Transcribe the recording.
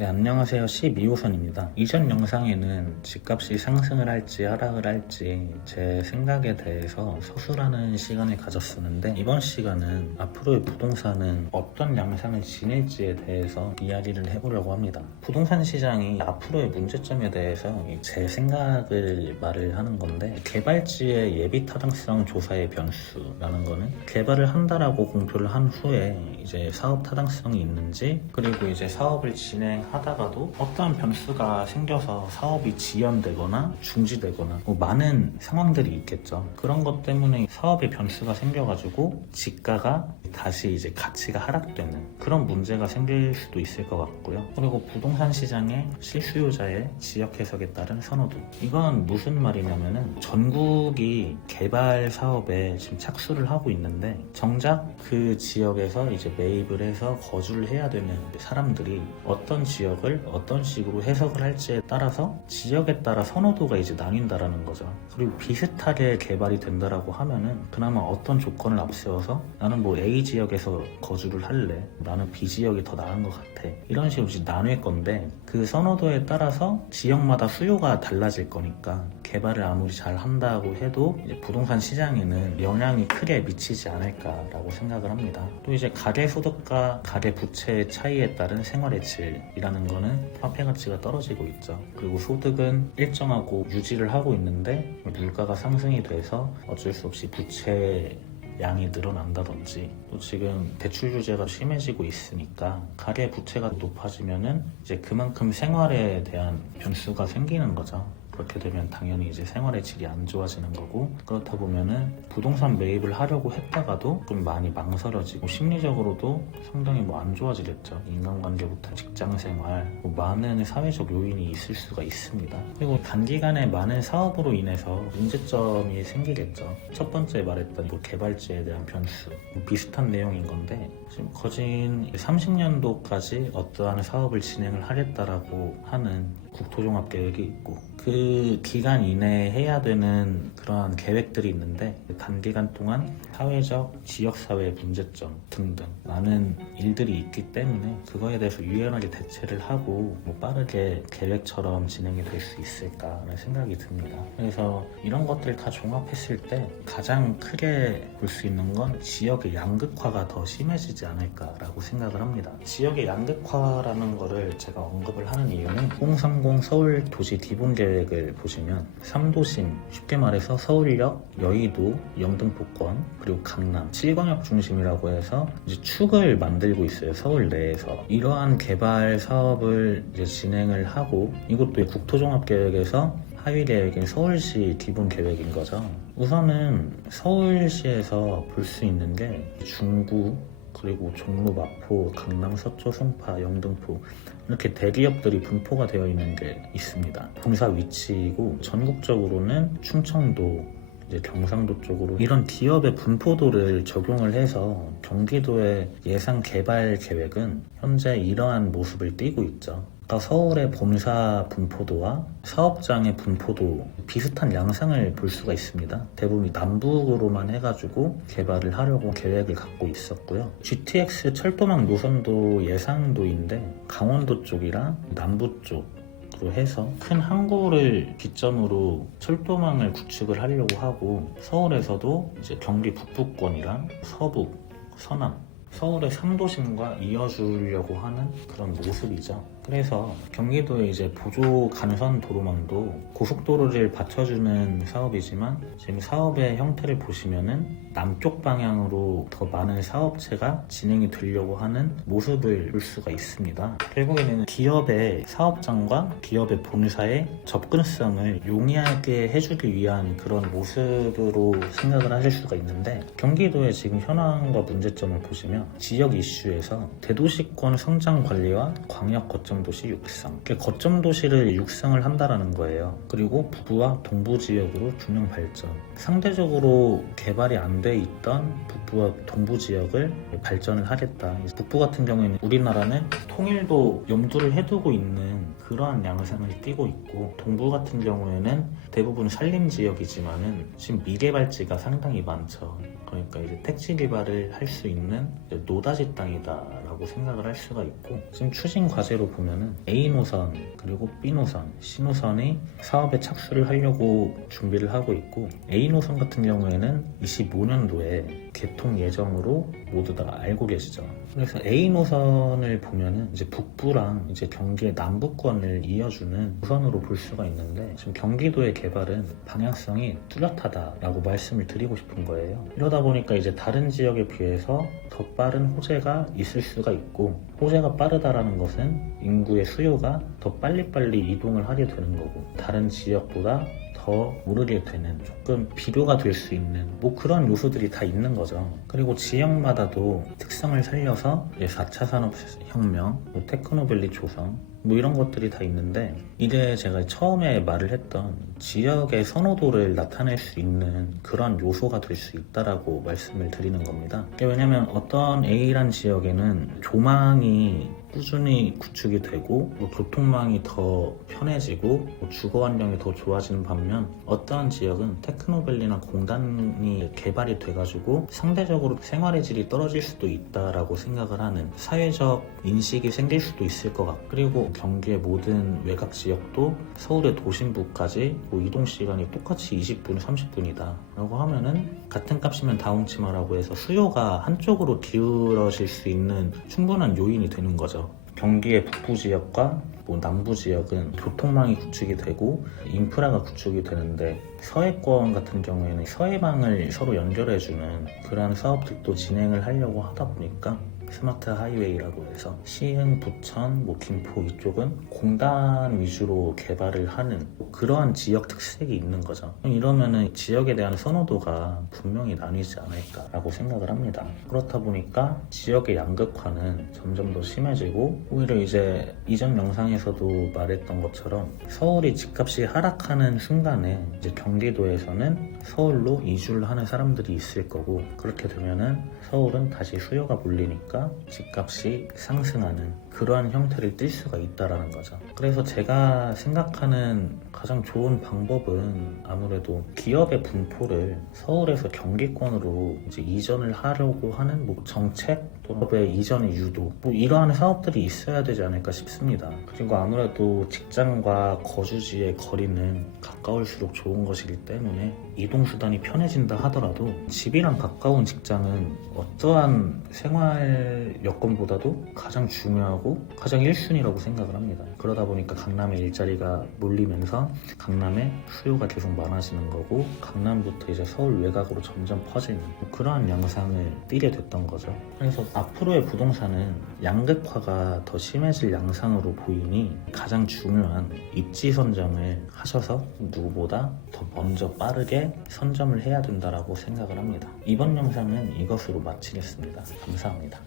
네, 안녕하세요. 12호선입니다. 이전 영상에는 집값이 상승을 할지 하락을 할지 제 생각에 대해서 서술하는 시간을 가졌었는데, 이번 시간은 앞으로의 부동산은 어떤 양상을 지닐지에 대해서 이야기를 해보려고 합니다. 부동산 시장이 앞으로의 문제점에 대해서 제 생각을 말을 하는 건데, 개발지의 예비 타당성 조사의 변수라는 거는 개발을 한다라고 공표를 한 후에 이제 사업 타당성이 있는지, 그리고 이제 사업을 진행하다가도 어떠한 변수가 생겨서 사업이 지연되거나 중지되거나 많은 상황들이 있겠죠. 그런 것 때문에 사업의 변수가 생겨가지고 지가가 다시 이제 가치가 하락되는 그런 문제가 생길 수도 있을 것 같고요. 그리고 부동산 시장의 실수요자의 지역 해석에 따른 선호도, 이건 무슨 말이냐면은 전국이 개발 사업에 지금 착수를 하고 있는데, 정작 그 지역에서 이제 매입을 해서 거주를 해야 되는 사람들이 어떤 지역을 어떤 식으로 해석을 할지에 따라서 지역에 따라 선호도가 이제 나뉜다라는 거죠. 그리고 비슷하게 개발이 된다라고 하면은 그나마 어떤 조건을 앞세워서 나는 뭐 A 지역에서 거주를 할래, 나는 B 지역이 더 나은 것 같아, 이런 식으로 이제 나눌 건데, 그 선호도에 따라서 지역마다 수요가 달라질 거니까 개발을 아무리 잘 한다고 해도 이제 부동산 시장에는 영향이 크게 미치지 않을까라고 생각을 합니다. 또 이제 가계 소득과 가계 부채의 차이에 따른 생활의 질이라는 거는 화폐 가치가 떨어지고 있죠. 그리고 소득은 일정하고 유지를 하고 있는데 물가가 상승이 돼서 어쩔 수 없이 부채 양이 늘어난다든지, 또 지금 대출 규제가 심해지고 있으니까 가계 부채가 높아지면은 이제 그만큼 생활에 대한 변수가 생기는 거죠. 그렇게 되면 당연히 이제 생활의 질이 안 좋아지는 거고, 그렇다 보면은 부동산 매입을 하려고 했다가도 좀 많이 망설여지고 심리적으로도 상당히 안 좋아지겠죠. 인간관계부터 직장생활, 많은 사회적 요인이 있을 수가 있습니다. 그리고 단기간에 많은 사업으로 인해서 문제점이 생기겠죠. 첫 번째 말했던 개발지에 대한 변수, 비슷한 내용인 건데, 지금 거진 30년도까지 어떠한 사업을 진행을 하겠다라고 하는 국토종합계획이 있고, 그 기간 이내에 해야 되는 그러한 계획들이 있는데, 단기간 동안 사회적, 지역사회의 문제점 등등 많은 일들이 있기 때문에 그거에 대해서 유연하게 대처를 하고 빠르게 계획처럼 진행이 될 수 있을까라는 생각이 듭니다. 그래서 이런 것들 다 종합했을 때 가장 크게 볼 수 있는 건 지역의 양극화가 더 심해지지 않을까라고 생각을 합니다. 지역의 양극화라는 거를 제가 언급을 하는 이유는 2030 서울 도시 기본 계획을 보시면 3도심, 쉽게 말해서 서울역, 여의도, 영등포권, 그리고 강남, 7광역 중심이라고 해서 이제 축을 만들고 있어요. 서울 내에서 이러한 개발 사업을 이제 진행을 하고, 이것도 국토종합계획에서 하위 계획인 서울시 기본 계획인 거죠. 우선은 서울시에서 볼 수 있는 게 중구, 그리고 종로, 마포, 강남, 서초, 송파, 영등포, 이렇게 대기업들이 분포가 되어 있는 게 있습니다. 본사 위치이고, 전국적으로는 충청도, 이제 경상도 쪽으로 이런 기업의 분포도를 적용을 해서 경기도의 예상 개발 계획은 현재 이러한 모습을 띠고 있죠. 서울의 본사 분포도와 사업장의 분포도 비슷한 양상을 볼 수가 있습니다. 대부분 남북으로만 해가지고 개발을 하려고 계획을 갖고 있었고요. GTX 철도망 노선도 예상도인데 강원도 쪽이랑 남부 쪽으로 해서 큰 항구를 기점으로 철도망을 구축을 하려고 하고, 서울에서도 이제 경기 북부권이랑 서북, 서남, 서울의 3도심과 이어주려고 하는 그런 모습이죠. 그래서 경기도의 이제 보조 간선 도로망도 고속도로를 받쳐주는 사업이지만, 지금 사업의 형태를 보시면은 남쪽 방향으로 더 많은 사업체가 진행이 되려고 하는 모습을 볼 수가 있습니다. 결국에는 기업의 사업장과 기업의 본사의 접근성을 용이하게 해주기 위한 그런 모습으로 생각을 하실 수가 있는데, 경기도의 지금 현황과 문제점을 보시면 지역 이슈에서 대도시권 성장 관리와 광역 거점도시 육성, 거점도시를 육성을 한다라는 거예요. 그리고 북부와 동부 지역으로 균형 발전, 상대적으로 개발이 안 돼 있던 북부와 동부 지역을 발전을 하겠다. 북부 같은 경우에는 우리나라는 통일도 염두를 해두고 있는 그러한 양상을 띠고 있고, 동부 같은 경우에는 대부분 산림 지역이지만은 지금 미개발지가 상당히 많죠. 그러니까 이제 택지 개발을 할 수 있는 노다지 땅이다라고 있다라고 생각을 할 수가 있고, 지금 추진 과제로 보면은 A 노선 그리고 B 노선, C 노선이 사업에 착수를 하려고 준비를 하고 있고, A 노선 같은 경우에는 25년도에 개통 예정으로 모두 다 알고 계시죠. 그래서 A 노선을 보면은 이제 북부랑 이제 경기의 남부권을 이어주는 노선으로 볼 수가 있는데, 지금 경기도의 개발은 방향성이 뚜렷하다라고 말씀을 드리고 싶은 거예요. 이러다 보니까 이제 다른 지역에 비해서 더 빠른 호재가 있을 수가 있고, 호재가 빠르다라는 것은 인구의 수요가 더 빨리빨리 이동을 하게 되는 거고, 다른 지역보다 더 오르게 되는, 조금 비료가 될 수 있는 뭐 그런 요소들이 다 있는 거죠. 그리고 지역마다도 특성을 살려서 4차 산업혁명, 뭐 테크노밸리 조성, 뭐 이런 것들이 다 있는데, 이게 제가 처음에 말을 했던 지역의 선호도를 나타낼 수 있는 그런 요소가 될 수 있다라고 말씀을 드리는 겁니다. 왜냐면 어떤 A란 지역에는 조망이 꾸준히 구축이 되고, 뭐 교통망이 더 편해지고, 뭐 주거 환경이 더 좋아지는 반면, 어떠한 지역은 테크노밸리나 공단이 개발이 돼가지고 상대적으로 생활의 질이 떨어질 수도 있다라고 생각을 하는 사회적 인식이 생길 수도 있을 것 같고, 그리고 경기의 모든 외곽 지역도 서울의 도심부까지 뭐 이동 시간이 똑같이 20분, 30분이다 라고 하면은 같은 값이면 다홍치마라고 해서 수요가 한쪽으로 기울어질 수 있는 충분한 요인이 되는 거죠. 경기의 북부 지역과 뭐 남부 지역은 교통망이 구축이 되고 인프라가 구축이 되는데, 서해권 같은 경우에는 서해망을 서로 연결해주는 그런 사업들도 진행을 하려고 하다 보니까 스마트 하이웨이라고 해서 시흥, 부천, 뭐 김포 이쪽은 공단 위주로 개발을 하는 그러한 지역 특색이 있는 거죠. 이러면은 지역에 대한 선호도가 분명히 나뉘지 않을까라고 생각을 합니다. 그렇다 보니까 지역의 양극화는 점점 더 심해지고, 오히려 이제 이전 영상에서도 말했던 것처럼 서울이 집값이 하락하는 순간에 이제 경기도에서는 서울로 이주를 하는 사람들이 있을 거고, 그렇게 되면은 서울은 다시 수요가 몰리니까 집값이 상승하는 그러한 형태를 띌 수가 있다라는 거죠. 그래서 제가 생각하는 가장 좋은 방법은 아무래도 기업의 분포를 서울에서 경기권으로 이제 이전을 하려고 하는 뭐 정책 또는 기업의 이전의 유도, 뭐 이러한 사업들이 있어야 되지 않을까 싶습니다. 그리고 아무래도 직장과 거주지의 거리는 가까울수록 좋은 것이기 때문에 이동수단이 편해진다 하더라도 집이랑 가까운 직장은 어떠한 생활 여건보다도 가장 중요하고 가장 1순위라고 생각을 합니다. 그러다 보니까 강남에 일자리가 몰리면서 강남에 수요가 계속 많아지는 거고, 강남부터 이제 서울 외곽으로 점점 퍼지는 그러한 양상을 띠게 됐던 거죠. 그래서 앞으로의 부동산은 양극화가 더 심해질 양상으로 보이니 가장 중요한 입지 선정을 하셔서 누구보다 더 먼저 빠르게 선점을 해야 된다라고 생각을 합니다. 이번 영상은 이것으로 마치겠습니다. 감사합니다.